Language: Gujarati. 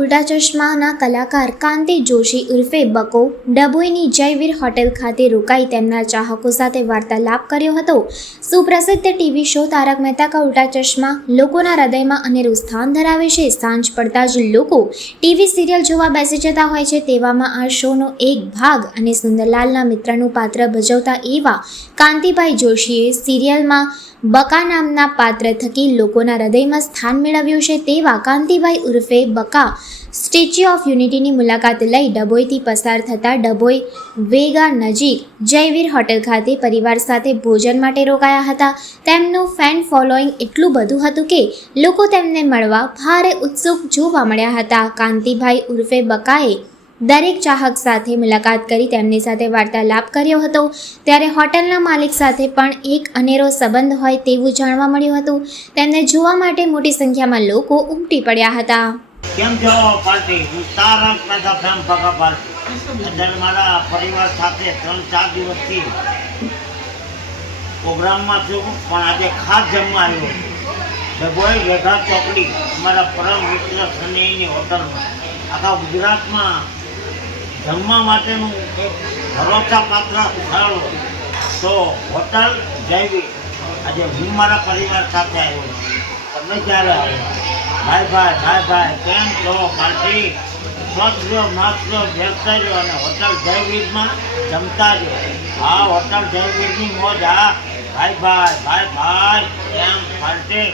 ઉલ્ટા ચશ્માના કલાકાર કાંતિ જોશી ઉર્ફે બકો ડભોઈની જયવીર હોટેલ ખાતે રોકાઈ તેમના ચાહકો સાથે વાર્તાલાપ કર્યો હતો। સુપ્રસિદ્ધ ટીવી શો તારક મહેતા કા ઉલ્ટા ચશ્મા લોકોના હૃદયમાં અનેરું સ્થાન ધરાવે છે। સાંજ પડતા જ લોકો ટીવી સિરિયલ જોવા બેસી જતા હોય છે। તેવામાં આ શોનો એક ભાગ અને સુંદરલાલના મિત્રનું પાત્ર ભજવતા એવા કાંતિભાઈ જોશીએ સિરિયલમાં બકા નામના પાત્ર થકી લોકોના હૃદયમાં સ્થાન મેળવ્યું છે। તેવા કાંતિભાઈ ઉર્ફે બકા સ્ટેચ્યુ ઓફ યુનિટીની મુલાકાત લઈ ડભોઈથી પસાર થતા ડભોઈ વેગા નજીક જયવીર હોટેલ ખાતે પરિવાર સાથે ભોજન માટે રોકાયા હતા। તેમનું ફેન ફોલોઈંગ એટલું બધું હતું કે લોકો તેમને મળવા ભારે ઉત્સુક જોવા મળ્યા હતા। કાંતિભાઈ ઉર્ફે બકાએ દરેક ચાહક સાથે મુલાકાત કરી તેમની સાથે વાર્તાલાપ કર્યો હતો। ત્યારે હોટલના માલિક સાથે પણ એક અનેરો સંબંધ હોય તેવું જાણવા મળ્યું હતું। તેમને જોવા માટે મોટી સંખ્યામાં લોકો ઉમટી પડ્યા હતા। કેમ છો પાર્ટી? હું તારક મહેતા ફેમ બકા પાર્ટી અત્યારે મારા પરિવાર સાથે 3-4 દિવસથી પ્રોગ્રામમાં છું, પણ આજે ખાસ જમવા આવ્યો ડભોઈ વેઘા ચોકડી અમારા પરમ મિત્ર સનેહીની હોટલમાં। આખા ગુજરાતમાં જમવા માટેનું એક ભરોસાપાત્ર સ્થળ તો હોટલ જયવીર। આજે હું મારા પરિવાર સાથે આવ્યો છું। તમે ક્યારે આવ્યો? ભાઈ કેમ છો પાર્ટી? સ્વચ્છ માત્ર વ્યવસાય અને હોટલ જયવીરમાં જમતા જ આ હોટલ જયવીરની મોજ। આ ભાઈ કેમ પાર્ટી?